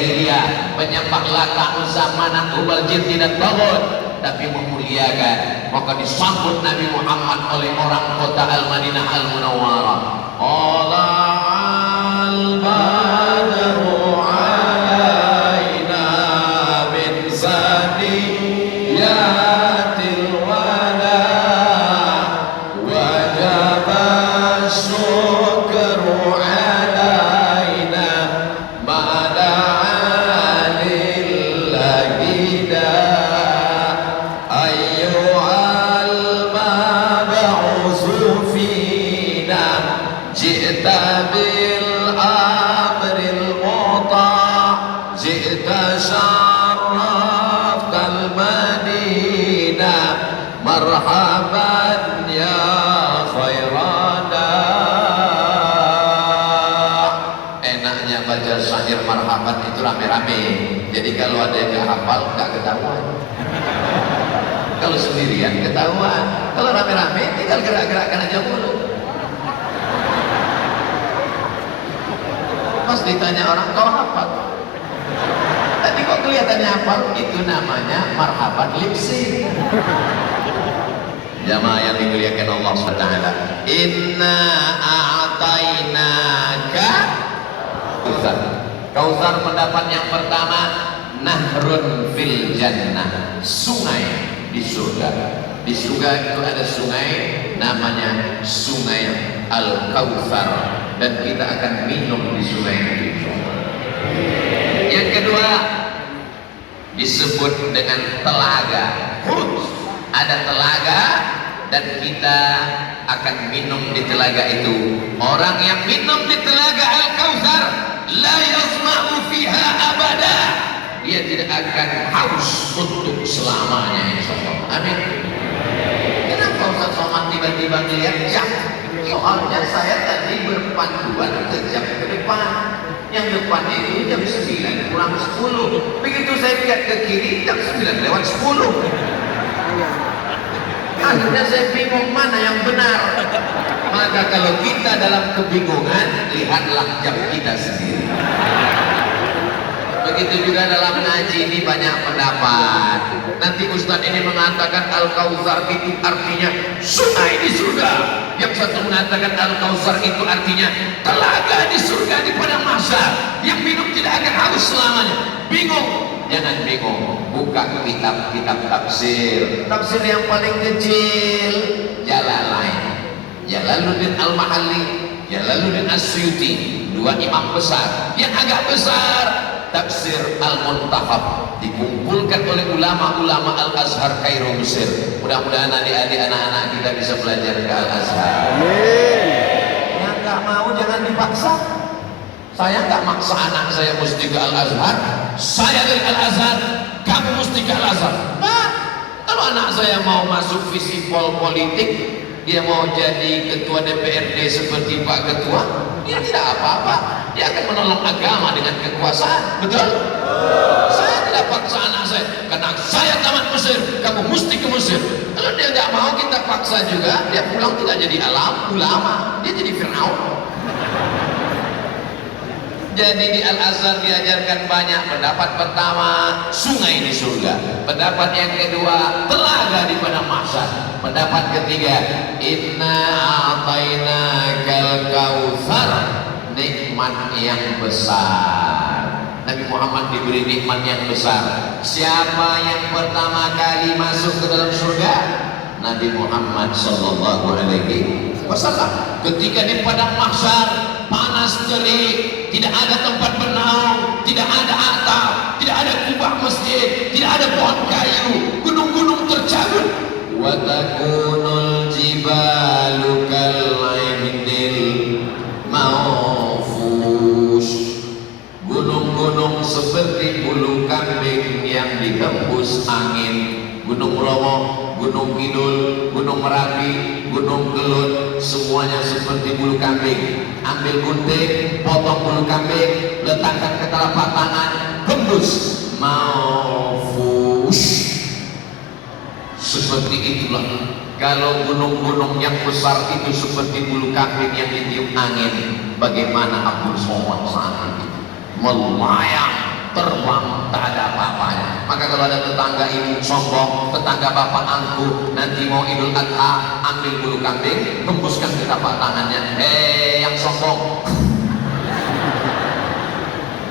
jahiliyah, penyembah Lata, Uzza, Manat, Hubal, Jibti dan Taghut, tapi memuliakan. Maka disambut Nabi Muhammad oleh orang kota Al-Madinah Al-Munawwarah. Al-Badru alaina min saniyatil wala wajaba syukru alaina mada'a lillahi da ayyuhal mab'usu fina ji'ta bil amril muta' ji'ta syarraftal madinah marhaban ya khairana. Enaknya baca syair marhaban itu rame-rame, jadi kalau ada yang gak hafal gak ketahuan. Kalau sendirian ketahuan, kalau rame-rame tinggal gerak-gerakkan aja mulut. Pas ditanya orang, kau hafal? Tadi kok kelihatannya hafal? Itu namanya marhaban lip sync. Jamaah yang dimuliakan Allah SWT, inna a'tainaka Kautsar. Kautsar pendapat yang pertama, nahrun fil jannah, sungai di surga. Di surga itu ada sungai namanya Sungai Al-Kautsar, dan kita akan minum di sungai itu. Yang kedua disebut dengan telaga. Ada telaga dan kita akan minum di telaga itu. Orang yang minum di telaga Al-Kautsar la yazma'u fiha abada, dia tidak akan haus untuk selamanya, insyaallah. Amin. Kenapa Ustaz Somad tiba-tiba melihat jam? Soalnya saya tadi berpanduan ke jam ke depan. Yang depan itu jam 9 kurang 10. Begitu saya lihat ke kiri jam 9 lewat 10. Akhirnya saya bingung mana yang benar. Maka kalau kita dalam kebingungan, lihatlah jam kita sendiri. Begitu juga dalam ngaji ini banyak pendapat. Nanti Ustadz ini mengatakan Al-Kautsar itu artinya sungai di surga. Yang satu mengatakan Al-Kautsar itu artinya telaga di surga di padang mahsyar. Yang minum tidak akan haus selamanya. Bingung? Jangan bingung. Buka kitab-kitab tafsir. Tafsir yang paling kecil Jalalain, Jalaluddin Al-Mahalli, Jalaluddin As-Suyuti, dua imam besar. Yang agak besar Tafsir Al-Muntahab, dikumpulkan oleh ulama-ulama Al-Azhar Kairo Mesir. Mudah-mudahan adik-adik anak-anak kita bisa belajar ke Al-Azhar. Amin. Yang nggak mau jangan dipaksa. Saya nggak maksa anak saya mesti ke Al-Azhar. Saya dari Al-Azhar, kamu mesti ke Al-Azhar. Nah, kalau anak saya mau masuk visipol politik, dia mau jadi ketua DPRD seperti Pak Ketua, dia tidak apa-apa. Dia akan menolong agama dengan kekuasaan. Betul? Saya tidak paksa anak saya, karena saya tamat Mesir, kamu mesti ke Mesir. Kalau dia nggak mau kita paksa juga, dia pulang tidak jadi ulama, dia jadi Fir'aun. Jadi di Al-Azhar diajarkan banyak. Pendapat pertama, sungai di surga. Pendapat yang kedua, telaga di padang mahsyar. Pendapat ketiga, inna a'tainakal kautsar, nikmat yang besar. Nabi Muhammad diberi nikmat yang besar. Siapa yang pertama kali masuk ke dalam surga? Nabi Muhammad sallallahu alaihi wasallam. Ketika di padang mahsyar panas terik, tidak ada tempat bernaung, tidak ada atap, tidak ada kubah masjid, tidak ada pohon kayu, gunung-gunung tercabut. Wa takunul jibalu kal-'ainil mawfush, gunung-gunung seperti bulu kambing yang dihembus angin. Gunung Bromo, Gunung Kidul, Gunung Merapi, Gunung Kelut, semuanya seperti bulu kambing. Ambil gunting, potong bulu kambing, letakkan ke telapak tangan, hembus. Mawfush. Seperti itulah kalau gunung-gunung yang besar itu seperti bulu kambing yang ditiup angin, bagaimana Abdul Somad saat itu melayang terbang, tak ada apa-apanya. Maka kalau ada tetangga ibu sombong, tetangga bapak angkuh, nanti mau Idul Adha, ambil bulu kambing, hembuskan ke tapak tangannya. Yang sombong,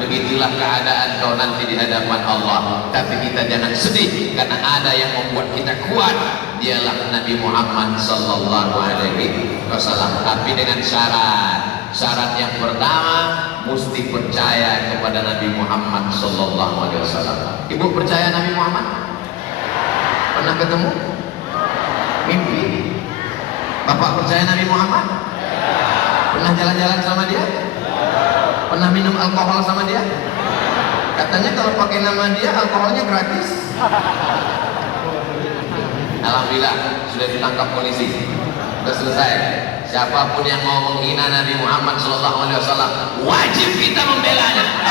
begitulah keadaan kau nanti di hadapan Allah. Tapi kita jangan sedih, karena ada yang membuat kita kuat, dialah Nabi Muhammad sallallahu alaihi wasallam. Tapi dengan syarat yang pertama, mesti percaya kepada Nabi Muhammad sallallahu alaihi wasallam. Ibu percaya Nabi Muhammad? Pernah ketemu? Mimpi? Bapak percaya Nabi Muhammad? Pernah jalan-jalan sama dia? Pernah minum alkohol sama dia? Katanya kalau pakai nama dia alkoholnya gratis. Alhamdulillah sudah ditangkap polisi, sudah selesai. Siapapun yang mau menghina Nabi Muhammad SAW wajib kita membelanya.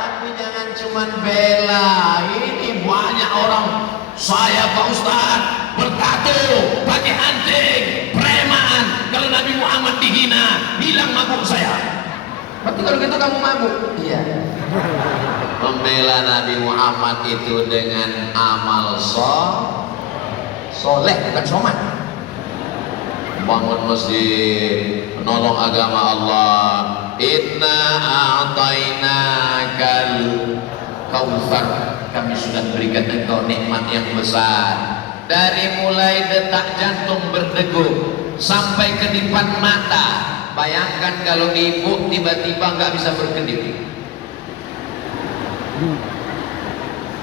Tapi jangan cuma bela. Ini banyak orang, saya Pak Ustadz bertato, pakai anting, preman. Kalau Nabi Muhammad dihina, bilang mabuk saya. Berarti kalau gitu kamu mabuk? Iya. Membela Nabi Muhammad itu dengan amal soleh, bukan somat. Bangun masjid, menolong agama Allah. Inna a'tainakal kautsar, kami sudah berikan engkau nikmat yang besar. Dari mulai detak jantung berdegup sampai kedipan mata. Bayangkan kalau ibu tiba-tiba nggak bisa berkedip.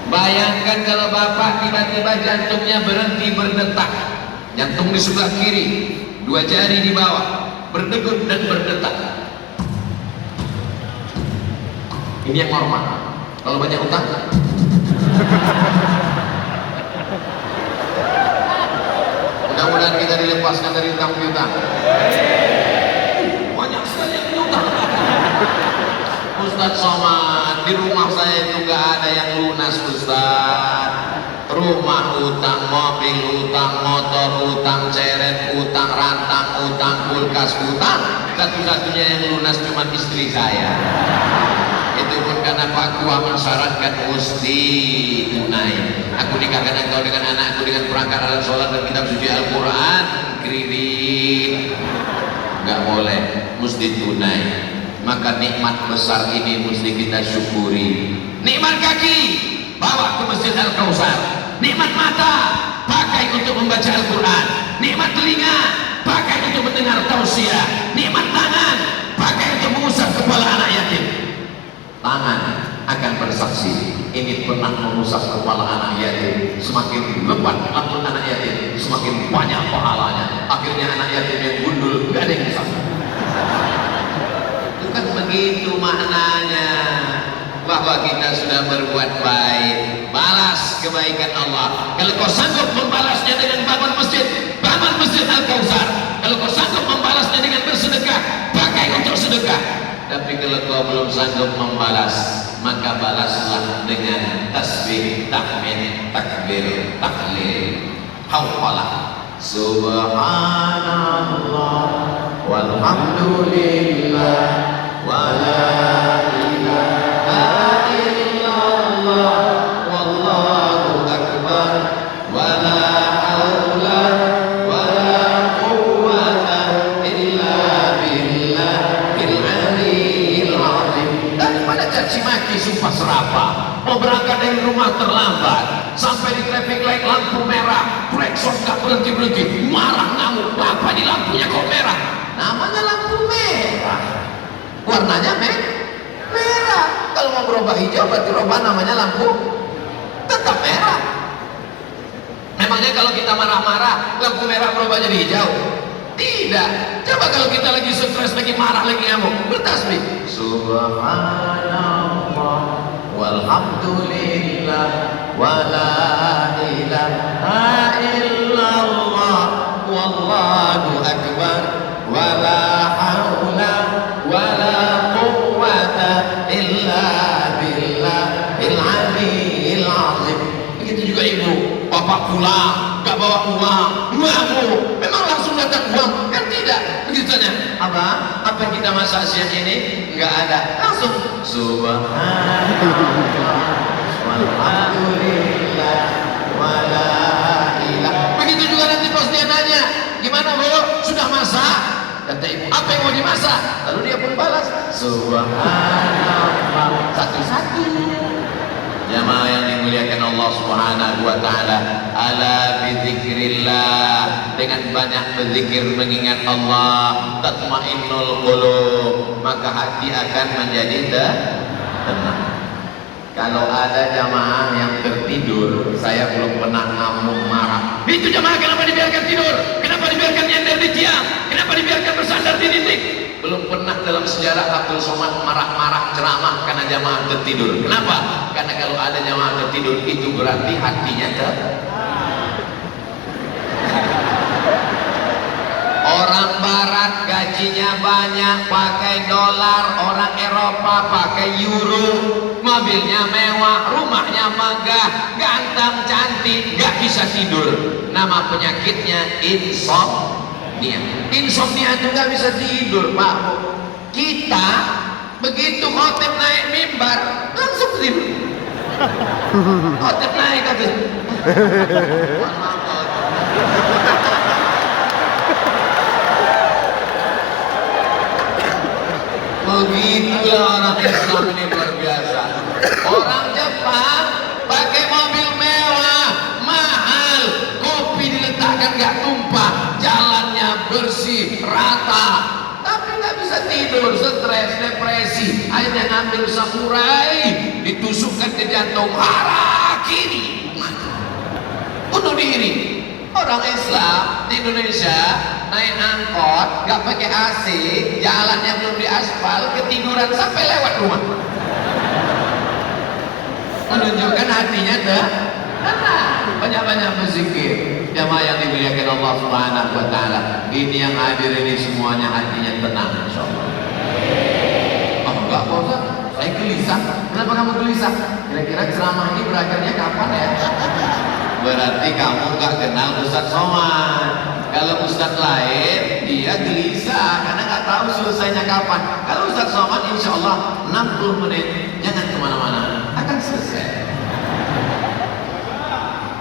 Bayangkan kalau bapak tiba-tiba jantungnya berhenti berdetak. Jantung di sebelah kiri, 2 jari di bawah, berdegup dan berdetak. Ini yang normal. Kalau banyak utang, mudah-mudahan kita dilepaskan dari utang piutang. Banyak sekali yang utang. Ustadz Somad, di rumah saya itu nggak ada yang lunas Ustadz. Rumah utang, mobil utang, motor utang, ceret utang, rantang utang, kulkas utang. Satu-satunya yang lunas cuma istri saya. Itu pun karena Pak Kua mensyaratkan mesti tunai. Aku nikahkan engkau dengan anakku dengan perangkat alat sholat dan kitab suci Al-Quran. Kredit nggak boleh, mesti tunai. Maka nikmat besar ini mesti kita syukuri. Nikmat kaki, bawa ke Masjid Al-Kautsar. Nikmat mata, pakai untuk membaca Al-Quran. Nikmat telinga, pakai untuk mendengar tausiah. Nikmat tangan, pakai untuk mengusap kepala anak yatim. Tangan akan bersaksi, ini pernah mengusap kepala anak yatim. Semakin lebat rambut anak yatim, semakin banyak pahalanya. Akhirnya anak yatim yang gundul gak ada yang usap. Itu kan begitu maknanya, bahwa kita sudah berbuat baik, balas kebaikan Allah. Kalau kau sanggup membalasnya dengan bangun masjid Al-Kautsar. Kalau kau sanggup membalasnya dengan bersedekah, pakai untuk sedekah. Tapi kalau kau belum sanggup membalas, maka balaslah dengan tasbih, tahmid, takbir, tahlil, hauqalah. Subhanallah walhamdulillah wa la ilaha illallah wallahu akbar wa la haula wa la quwwata illa billahil aliyyil azim. Daripada caci maki sumpah serapah, mau berangkat dari rumah terlambat, sampai di traffic light lampu merah, klakson gak berhenti-berhenti, marah ngamuk, bapak di lampunya kok merah? Namanya lampu merah, warnanya merah. Kalau mau berubah hijau berarti rubah namanya lampu tetap merah. Memangnya kalau kita marah-marah lampu merah berubah jadi hijau? Tidak. Coba kalau kita lagi stres, lagi marah, lagi ngamuk, bertasbih Subhanallah walhamdulillah wa la ilaha illallah wallahu akbar wa la haula wa la quwwata illa billahil aliyyil azim. Begitu juga ibu, bapak pulang gak bawa uang, ngamuk, memang langsung datang uang kan? Tidak, begitu saja. Abang, apa apa kita masak siang ini? Enggak ada. Langsung subhanallah walhamdulillah wala ilah. Begitu juga nanti pas dia nanya, gimana bro? Sudah masak? Kata ibu, apa yang mau dimasak? Lalu dia pun balas subhanallah satu-satu. Jamaah yang dimuliakan Allah Subhanahu wa taala, ala bizikrillah, dengan banyak berzikir mengingat Allah, tatmainnul qulub, maka hati akan menjadi tenang. Kalau ada jamaah yang tertidur, saya belum pernah ngamuk marah. Itu jamaah kenapa dibiarkan tidur? Kenapa dibiarkan nyender di tiang? Kenapa dibiarkan bersandar di dinding? Belum pernah dalam sejarah Abdul Somad marah-marah ceramah karena jamaah tertidur. Kenapa? Karena kalau ada jamaah tertidur itu berarti hatinya orang barat gajinya banyak pakai dolar, orang Eropa pakai euro, mobilnya mewah, rumahnya megah, ganteng, cantik, gak bisa tidur. Nama penyakitnya insomnia. Insomnia itu gak bisa tidur, Pak. Kita begitu khotib naik mimbar langsung tidur. Khotib naik aja. Begitulah orang Islam ini luar biasa. Orang Jepang pakai mobil mewah, mahal, kopi diletakkan gak tumpah, jalannya bersih, rata, tapi gak bisa tidur, stres, depresi. Akhirnya ngambil samurai, ditusukkan ke jantung, harakiri, mati, bunuh diri. Orang Islam di Indonesia naik angkot, gak pakai AC, jalannya belum diaspal, ketiduran sampai lewat rumah. Menunjukkan hatinya tenang, banyak-banyak berzikir. Jamaah yang dimuliakan Allah Subhanahu wa taala, ini yang hadir ini semuanya hatinya tenang, insyaallah. Oh enggak kok, saya gelisah. Kenapa kamu gelisah? Kira-kira ceramah ini berakhirnya kapan ya? Berarti kamu gak kenal Ustaz Somad. Kalau Ustaz lain, dia gelisah karena gak tahu selesainya kapan. Kalau Ustaz Somad insya Allah 60 menit, jangan kemana-mana, akan selesai.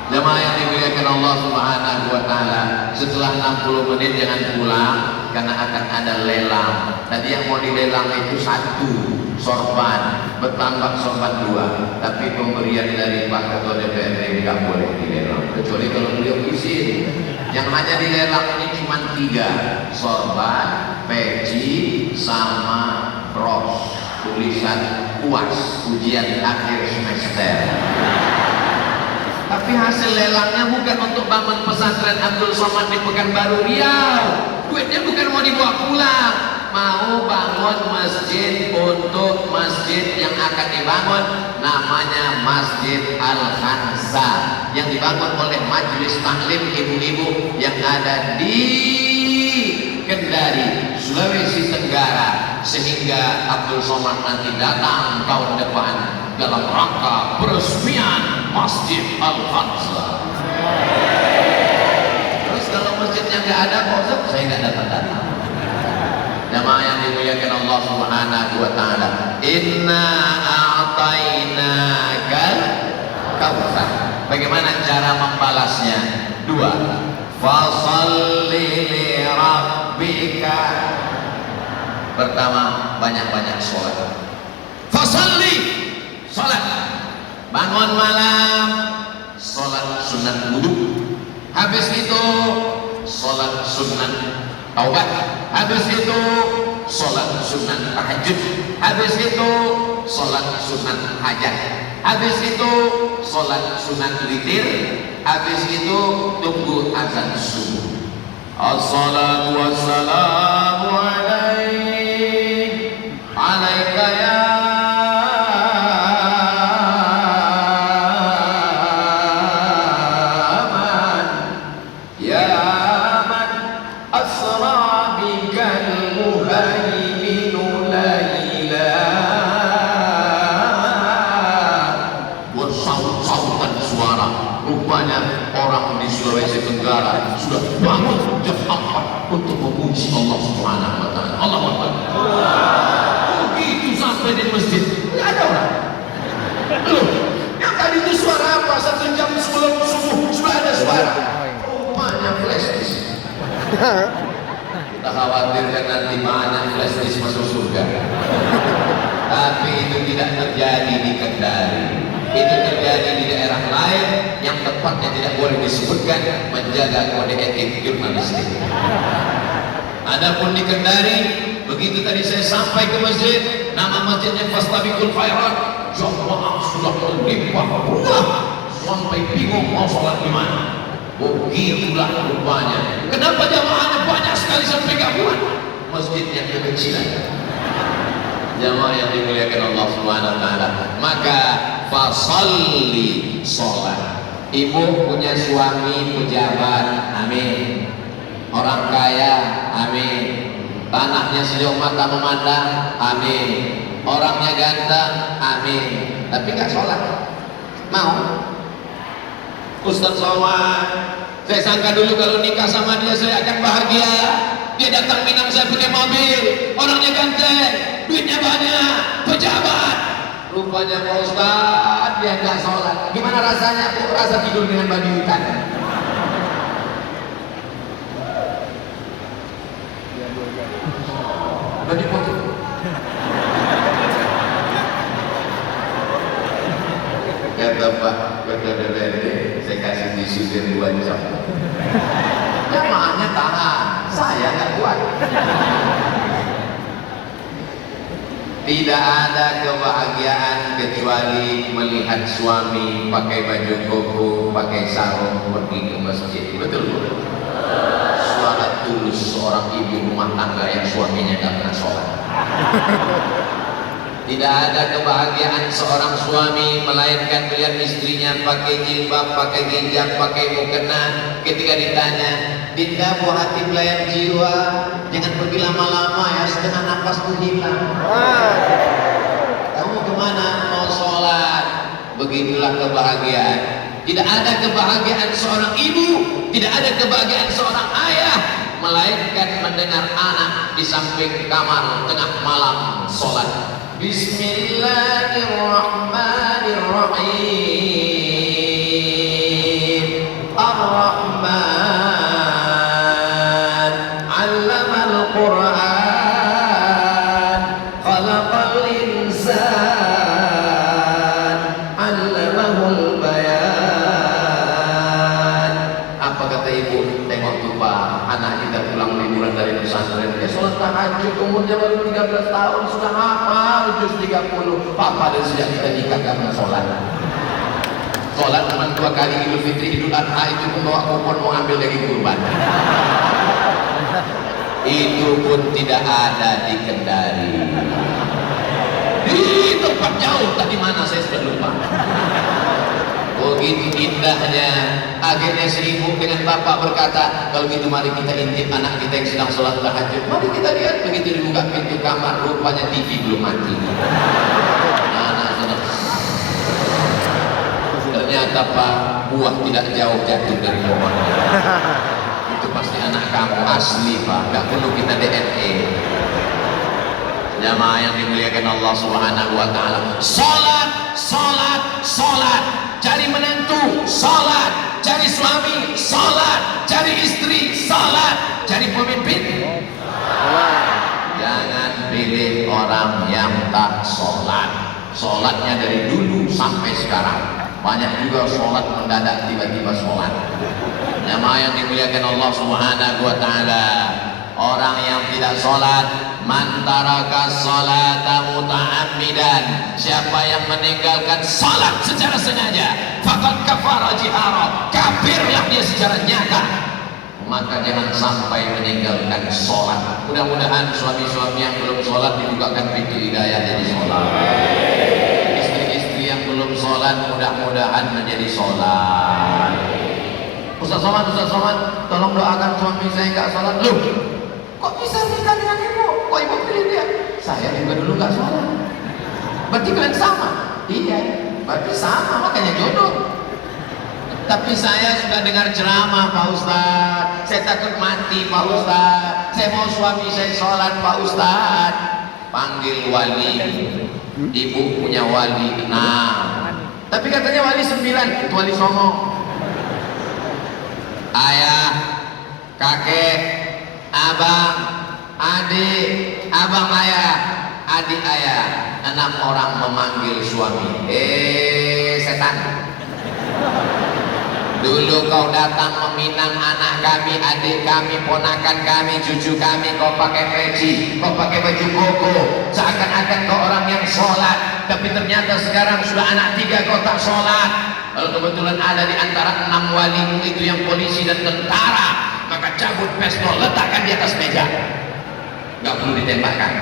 Jamaah yang dimuliakan Allah Subhanahu wa taala, setelah 60 menit jangan pulang karena akan ada lelang. Tadi yang mau dilelang itu satu sorban, bertambah sorban 2, tapi pemberian dari Pak Ketua DPRD nggak boleh dilelang kecuali kalau beliau izin. Yang hanya dilelang ini cuma 3 sorban, peci, sama bros tulisan UAS, ujian akhir semester. Tapi hasil lelangnya bukan untuk bangun pesantren Abdul Somad di Pekanbaru Riau. Duitnya bukan mau dibawa pulang, mau bangun masjid untuk masjid yang akan dibangun, namanya Masjid Al-Khansa, yang dibangun oleh Majelis Taklim ibu-ibu yang ada di Kendari, Sulawesi Tenggara, sehingga Abdul Somad nanti datang tahun depan dalam rangka peresmian Masjid Al-Khansa. Terus kalau masjidnya nggak ada, kok saya nggak datang-datang. Jamaah yang dimuliakan Allah Subhanahu wa taala, inna a'tainakal kautsar. Bagaimana cara membalasnya? 2, fasholli li rabbika. Pertama, banyak-banyak sholat. Fasholli, sholat. Bangun malam, sholat sunat wudu. Habis itu sholat sunat taubat. Habis itu sholat sunat tahajud. Habis itu sholat sunat hajat. Habis itu sholat sunat witir. Habis itu tunggu azan subuh. Assalatu wassalamu alaika ya orang di Sulawesi Tenggara sudah bangun jam 4 untuk memuji Allah Subhanahu Kita khawatirkan nanti banyak flash disk masuk surga. Tapi itu tidak terjadi di Kendari. Itu terjadi di daerah lain yang tepatnya tidak boleh disebutkan, menjaga kode etik jurnalistik. Adapun di Kendari, begitu tadi saya sampai ke masjid, nama masjidnya Fastabiqul Khairat, jamaah sudah melimpah ruah sampai bingung mau sholat di mana. Begitulah rupanya. Kenapa jamaahnya banyak sekali sampai gabungan? Masjidnya kekecilan. Jamaah yang dimuliakan Allah Subhanahu wa taala. Maka fasalli sholat. Ibu punya suami pejabat, amin. Orang kaya, amin. Tanahnya sejauh mata memandang, amin. Orangnya ganteng, amin. Tapi nggak sholat. Mau? Ustaz Somad, saya sangka dulu kalau nikah sama dia saya akan bahagia. Dia datang minang saya pakai mobil, orangnya ganteng, duitnya banyak, pejabat. Rupanya Pak Ustaz dia nggak sholat. Gimana rasanya? Kok rasa tidur dengan babi hutan? Babi pocong. Kata Pak Ketua DPRD, saya kasih tisu dan 2 jam. Jamaahnya tahan, saya nggak kuat. Tidak ada kebahagiaan kecuali melihat suami pakai baju koko, pakai sarung pergi ke masjid. Betul bu? Suara tulus seorang ibu rumah tangga yang suaminya nggak pernah sholat. Tidak ada kebahagiaan seorang suami melainkan melihat istrinya pakai jilbab, pakai hijab, pakai mukena. Ketika ditanya, Dinda buah hati pelayan jiwa, jangan pergi lama-lama ya, setengah nafas tuh hilang. Kamu kemana? Mau sholat. Begitulah kebahagiaan. Tidak ada kebahagiaan seorang ibu, tidak ada kebahagiaan seorang ayah, melainkan mendengar anak di samping kamar tengah malam sholat. Bismillahirrahmanirrahim. Ar-Rahman 'allamal Qur'an, khalaqal insan, 'allamahul bayan. Apa kata ibu? Tengok tuh Pak, anak kita pulang liburan dari pesantren, dia sholat tahajud, umurnya baru 13 tahun sudah hafal juz 30. Papa dan sejak kita nikah gak pernah sholat. Sholat cuma 2 kali Idul Fitri, Idul Adha, itu membawa kupon mau ambil daging kurban. Itu pun tidak ada di Kendari. Di tempat jauh, tadi mana saya sudah lupa. Begitu indahnya akhirnya si ibu dengan bapak berkata, kalau gitu mari kita intip anak kita yang sedang sholat tahajud. Mari kita lihat. Begitu dibuka pintu kamar, rupanya TV belum mati. Anak sedang. Ternyata Pak, buah tidak jauh jatuh dari pohon. Itu pasti anak kamu asli Pak, gak perlu kita DNA. Jamaah yang dimuliakan Allah Subhanahu wa taala. Salat, salat, salat. Cari menantu, salat. Cari suami, salat. Cari istri, salat. Cari pemimpin, salat. Jangan pilih orang yang tak salat. Salatnya dari dulu sampai sekarang. Banyak juga salat mendadak tiba-tiba salat. Jamaah yang dimuliakan Allah Subhanahu wa taala. Orang yang tidak salat, man taraka salata muta'ammidan, siapa yang meninggalkan salat secara sengaja, faqad kafara jihara, kafirlah dia secara nyata. Maka jangan sampai meninggalkan salat. Mudah-mudahan suami-suami yang belum salat dibukakan pintu hidayah jadi salat. Istri-istri yang belum salat mudah-mudahan menjadi salat. Ustaz Somad, tolong doakan suami saya nggak salat. Loh, kok bisa nikah dengan ibu? Kok ibu pilih dia? Saya juga dulu nggak sholat. Berarti kalian sama? Iya, berarti sama, makanya jodoh. Tapi saya sudah dengar ceramah Pak Ustadz, saya takut mati Pak Ustadz, saya mau suami saya sholat Pak Ustadz. Panggil wali, ibu punya wali 6, tapi katanya wali 9, itu wali Songo. Ayah, kakek, abang, adik, abang ayah, adik ayah. 6 orang memanggil suami. Setan. Dulu kau datang meminang anak kami, adik kami, ponakan kami, cucu kami, kau pakai peci, kau pakai baju koko, seakan-akan kau orang yang sholat. Tapi ternyata sekarang sudah anak 3 kau tak sholat. Kalau kebetulan ada di antara 6 walimu itu yang polisi dan tentara, maka cabut pistol, letakkan di atas meja. Gak perlu ditembakkan,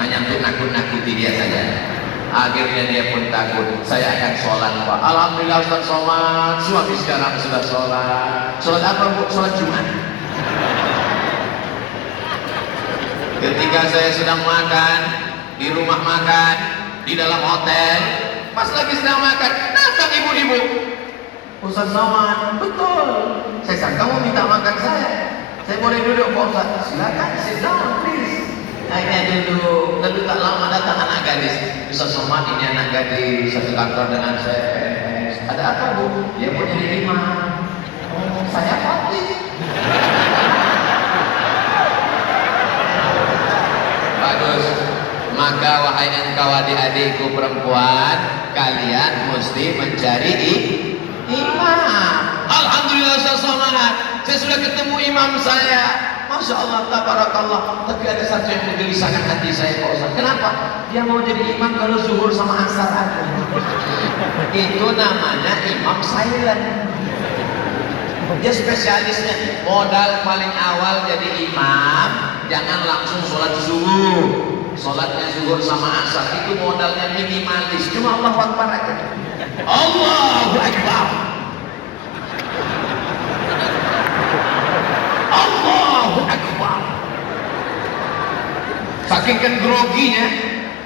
hanya untuk nakut-nakuti dia saja. Akhirnya dia pun takut. Saya akan sholat, Pak. Alhamdulillah Ustaz sholat. Suami sekarang sudah sholat. Sholat apa, Bu? Sholat Jumat. Ketika saya sedang makan di rumah makan, di dalam hotel, pas lagi sedang makan, datang ibu-ibu. Ustaz Somad, betul. Saya sangka kamu minta makan saya. Saya boleh duduk, Pak Ustaz? Silakan, sit down, please. Akhirnya duduk, lalu tak lama datang anak gadis. Ustaz Somad, ini anak gadis satu kantor dengan saya PNS. Ada apa, Bu? Dia mau jadi imam. Oh, saya khotib. Bagus. Maka wahai engkau adik-adikku perempuan, kalian mesti mencari imam. Alhamdulillah Ustaz Somad, saya sudah ketemu imam saya. Masya Allah, tabarakallah. Tapi ada satu yang menggelisahkan hati saya, Pak Ustaz. Kenapa? Dia mau jadi imam kalau zuhur sama asar aja. Itu namanya imam silent. Dia spesialisnya modal paling awal jadi imam, jangan langsung sholat zuhur. Sholatnya zuhur sama asar itu modalnya minimalis. Cuma Allahu Akbar aja. Allahu Akbar. Allahu Akbar. Saking kan groginya,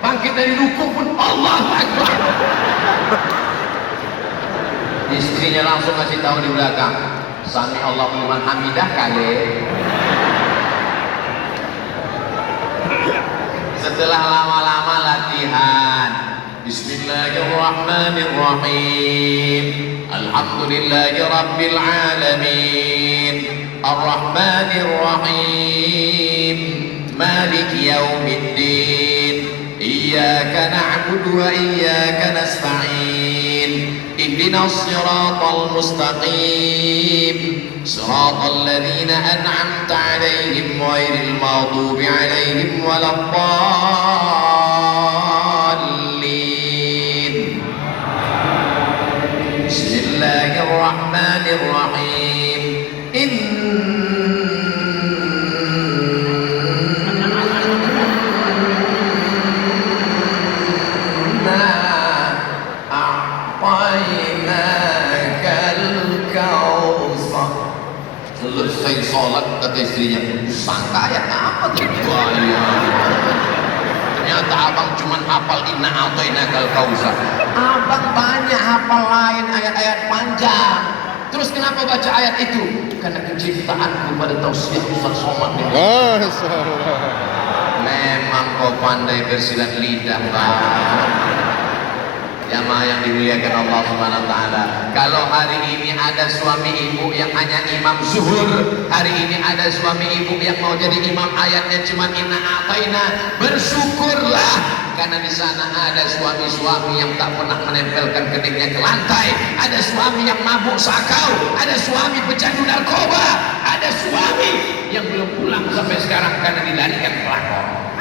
bangkit dari ruku pun Allahu Akbar. Istrinya langsung kasih tahu di belakang, Sami Allahu liman hamidah kali. Setelah lama-lama latihan, Bismillahirrahmanirrahim. Alhamdulillahi Rabbil Alamin, Ar-Rahmanirrahim, Maliki Yawmiddin, Iyyaka na'budu wa iyyaka nasta'in, Ihdinas siratal mustaqim, Siratal ladzina an'amta 'alaihim ghairil maghdubi 'alaihim waladdallin. Bismillahirrahmanirrahim. Selesai sholat kata istrinya, sangka ayat apa tuh? Ternyata abang cuma hafal inna a'tainakal kautsar. Abang banyak hafal lain ayat-ayat panjang. Terus kenapa baca ayat itu? Karena kecintaanku pada tausiah Ustaz Somad ini. Memang kau pandai bersilat lidah, Bang. Jamaah yang dimuliakan Allah Subhanahu wa taala. Kalau hari ini ada suami ibu yang hanya imam zuhur, hari ini ada suami ibu yang mau jadi imam ayatnya cuma inna a'taina, bersyukurlah karena di sana ada suami-suami yang tak pernah menempelkan kedingnya ke lantai, ada suami yang mabuk sakau, ada suami pecandu narkoba, ada suami yang belum pulang sampai sekarang karena dilarikan pelakor.